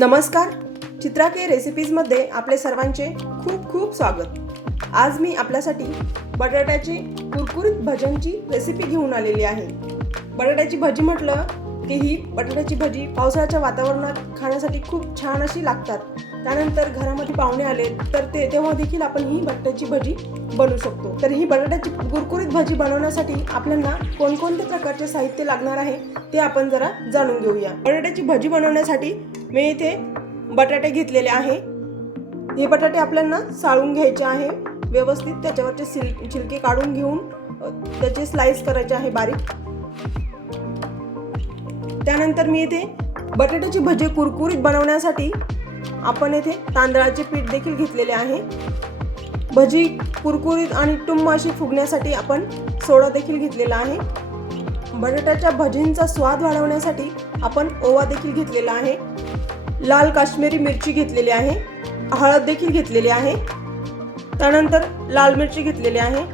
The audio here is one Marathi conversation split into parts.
नमस्कार. चित्रा के रेसिपीजमध्ये आपले सर्वांचे खूप खूप स्वागत. आज मी आपल्यासाठी बटाट्याची कुरकुरीत भज्यांची रेसिपी घेऊन आलेली आहे. बटाट्याची भजी म्हटलं की ही बटाट्याची भजी पावसाळ्याच्या वातावरणात खाण्यासाठी खूप छान अशी लागतात. त्यानंतर घरामध्ये पाहुणे आले तर ते तेव्हा देखील आपण ही बटाट्याची भजी बनवू शकतो. तर ही बटाट्याची कुरकुरीत भजी बनवण्यासाठी आपल्याला कोणकोणत्या प्रकारचे साहित्य लागणार आहे ते आपण जरा जाणून घेऊया. बटाट्याची भजी बनवण्यासाठी मी इथे बटाटे घेतलेले आहे. हे बटाटे आपल्याला साळून घ्यायचे आहे. व्यवस्थित त्याच्यावरचे सिल छिलके काढून घेऊन त्याचे स्लाइस करायचे आहे बारीक. त्यानंतर मी इथे बटाट्याची भजी कुरकुरीत बनवण्यासाठी आपण येथे तांदळाचे पीठ देखील घेतलेले आहे. भजी कुरकुरीत आणि टुंब अशी फुगण्यासाठी आपण सोडा देखील घेतलेला आहे. बटाट्याच्या भजींचा स्वाद वाढवण्यासाठी आपण ओवा देखील घेतलेला आहे. लाल काश्मीरी मिरची घेतलेली आहे हळद देखील घेतलेली आहे त्यानंतर लाल मिरची घेतलेली आहे.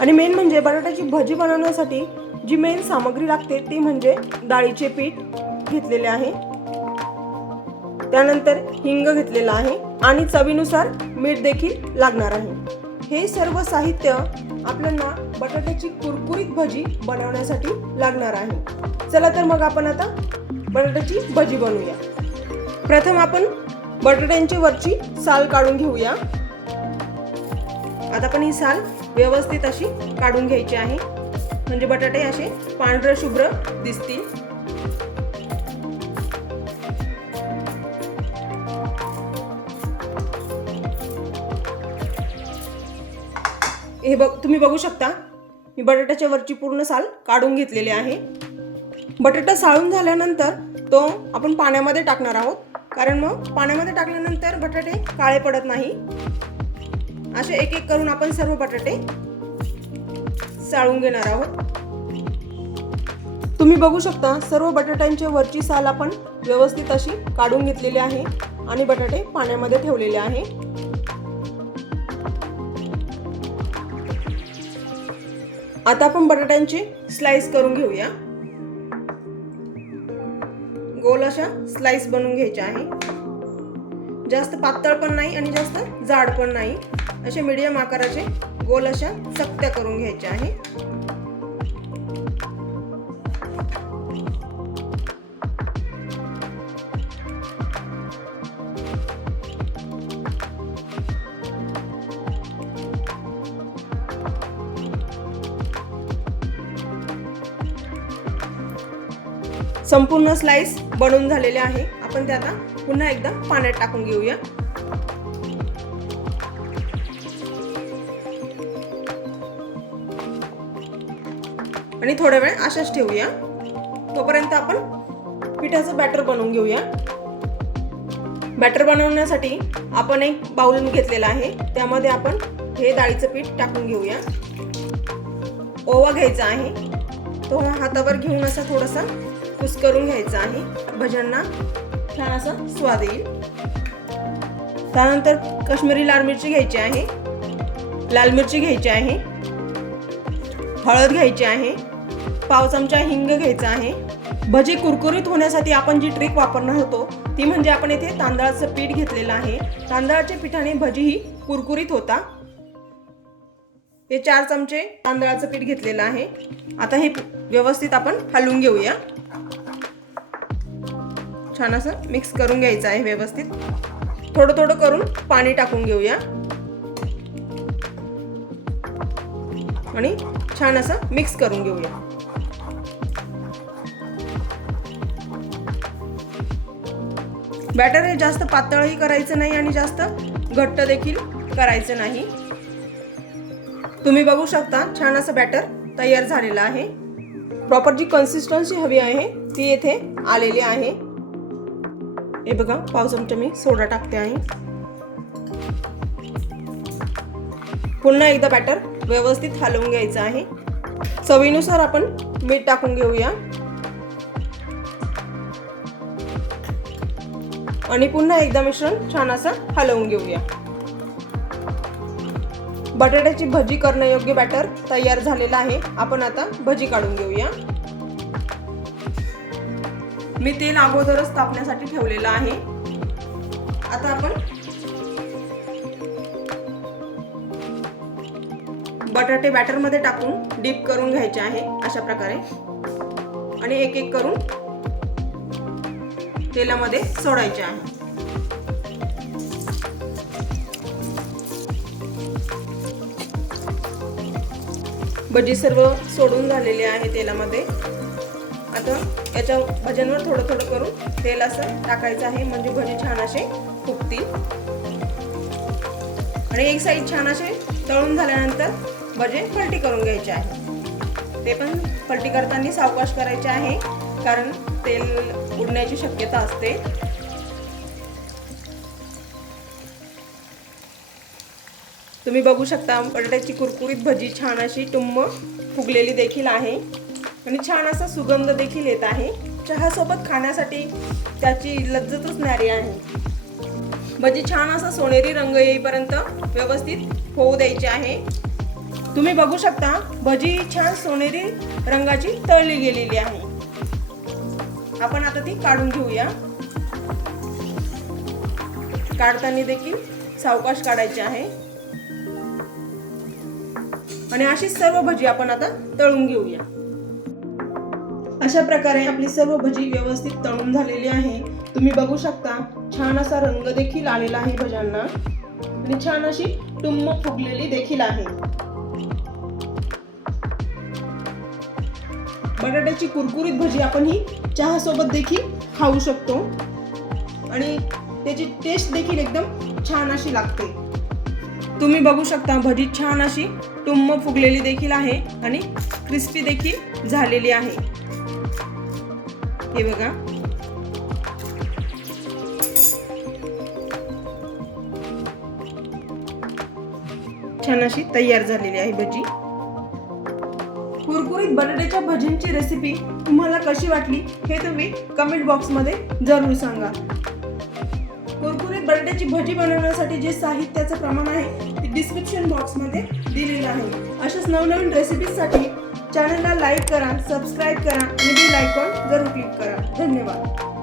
आणि मेन म्हणजे बटाट्याची भजी बनवण्यासाठी जी मेन सामग्री लागते ती म्हणजे डाळीचे पीठ घेतलेले आहे. त्यानंतर हिंग घेतलेला आहे आणि चवीनुसार मीठ देखील लागणार आहे. हे सर्व साहित्य आपल्याला बटाट्याची कुरकुरीत भजी बनवण्यासाठी लागणार आहे. चला तर मग आपण आता बटाट्याची भजी बनवूया. प्रथम आपण बटाट्यांची वरची साल काढून घेऊया. आता पण ही साल व्यवस्थित अशी काढून घ्यायची आहे. म्हणजे बटाटे असे पांढरे शुभ्र दिसतील. हे बघ तुम्ही बघू शकता मी बटाट्याच्या वरची पूर्ण साल काढून घेतलेली आहे. बटाटा साळून झाल्यानंतर तो आपण पाण्यामध्ये टाकणार आहोत. कारण मग पाण्यामध्ये टाकल्यानंतर बटाटे काळे पडत नाही. असे एक एक करून आपण सर्व बटाटे साळून घेणार आहोत. तुम्ही बघू शकता सर्व बटाट्यांच्या वरची साल आपण व्यवस्थित अशी काढून घेतलेली आहे आणि बटाटे पाण्यामध्ये ठेवलेले आहे. आता आपण बटाट्यांचे स्लाइस करून घेऊया. गोल अशा स्लाइस बनवून घ्यायच्या आहे. जास्त पातळ पण नाही आणि जास्त जाड पण नाही. असे मीडियम आकाराचे गोल अशा चकत्या करून घ्यायच्या आहे. संपूर्ण स्लाइस बनवून झालेले आहे. आपण ते आता पुन्हा एकदा पाण्यात टाकून घेऊया. आणि थोड्या वेळ अशाच ठेवूया. तोपर्यंत आपण पिठाचं बॅटर बनवून घेऊया. बॅटर बनवण्यासाठी आपण एक बाउल घेतलेला आहे. त्यामध्ये आपण हे डाळीचं पीठ टाकून घेऊया. ओवा घ्यायचा आहे. तो हातावर घेऊन असा थोडासा कुस्करून घ्यायचं आहे. भज्यांना छान असा स्वाद येईल. त्यानंतर काश्मीरी लाल मिरची घ्यायची आहे. लाल मिरची घ्यायची आहे. हळद घ्यायची आहे. पाव चमचा हिंग घ्यायचा आहे. भजी कुरकुरीत होण्यासाठी आपण जी ट्रिक वापरणार होतो ती म्हणजे आपण इथे तांदळाचं पीठ घेतलेलं आहे. तांदळाच्या पिठाने भजी ही कुरकुरीत होता. हे चार चमचे तांदळाचं पीठ घेतलेलं आहे. आता हे व्यवस्थित आपण हलवून घेऊया. छान असं मिक्स करून घ्यायचं आहे व्यवस्थित. थोडं थोडं करून पाणी टाकून घेऊया. आणि छान असं मिक्स करून घेऊया. बॅटर हे जास्त पातळही करायचं नाही आणि जास्त घट्ट देखील करायचं नाही. तुम्ही बघू शकता छान असं बॅटर तयार झालेलं आहे. प्रॉपर जी कन्सिस्टन्सी हवी आहे ती येथे आलेली आहे. हे बघा पाव चमचा मी सोडा टाकते आहे. पुन्हा एकदा बॅटर व्यवस्थित हलवून घ्यायचं आहे. चवीनुसार आपण मीठ टाकून घेऊया. आणि पुन्हा एकदा मिश्रण छान असं हलवून घेऊया. बटाट्याची भजी करण्यायोग्य बॅटर तयार झालेला आहे. आपण आता भजी काढून घेऊया. मी तेल अगोदरच तापण्यासाठी ठेवलेलं आहे. आता आपण बटाटे बॅटरमध्ये टाकून डीप करून घ्यायचे आहे अशा प्रकारे. आणि एक एक करून तेलामध्ये सोडायचे आहे. भजी सर्व सोडून झालेले आहे तेलामध्ये. आता याच्या भजनवर थोडं थोडं करून तेल असं टाकायचं आहे. म्हणजे भजी छान असे फुगतील आणि एक साईड छान असे तळून झाल्यानंतर भजे पलटी करून घ्यायचे आहे. ते पण पलटी करताना सावकाश करायचे आहे कारण तेल उडण्याची शक्यता असते. तुम्ही बघू शकता बटाट्याची कुरकुरीत भजी छान अशी टुंब फुगलेली देखील आहे. आणि छान असा सुगंध देखील येत आहे. चहासोबत खाण्यासाठी त्याची लज्जतच न्यारी आहे. भजी छान असा सोनेरी रंग येईपर्यंत व्यवस्थित होऊ द्यायची आहे. तुम्ही बघू शकता भजी छान सोनेरी रंगाची तळली गेलेली आहे. आपण आता ती काढून घेऊया. काढताना देखील सावकाश काढायचे आहे. आणि अशी सर्व भजी आपण आता तळून घेऊया. अशा प्रकारे आपली सर्व भजी व्यवस्थित तळून झालेली आहे. तुम्ही बघू शकता छान असा रंग देखील आलेला आहे भज्यांना. आणि छान अशी टुंब फुगलेली देखील आहे. बटाट्याची कुरकुरीत भजी आपण ही चहा सोबत देखील खाऊ शकतो. आणि त्याची टेस्ट देखील एकदम छान अशी लागते. तुम्ही बघू शकता भजी छान अशी टुम्म फुगलेली देखील आहे आणि क्रिस्पी देखील झालेली आहे. हे बघा. छान अशी तयार झालेली आहे भजी. कुरकुरीत बटाट्याच्या भजींची रेसिपी तुम्हाला कशी वाटली हे तुम्ही कमेंट बॉक्समध्ये जरूर सांगा. कुरकुरीत बटाट्याची भजी बनवण्यासाठी जे साहित्याचं प्रमाण आहे ते डिस्क्रिप्शन बॉक्समध्ये दिलेलं आहे. अशाच नवनवीन रेसिपीजसाठी चॅनलला लाईक करा सबस्क्राईब करा आणि बेल आयकॉन जरूर क्लिक करा. धन्यवाद.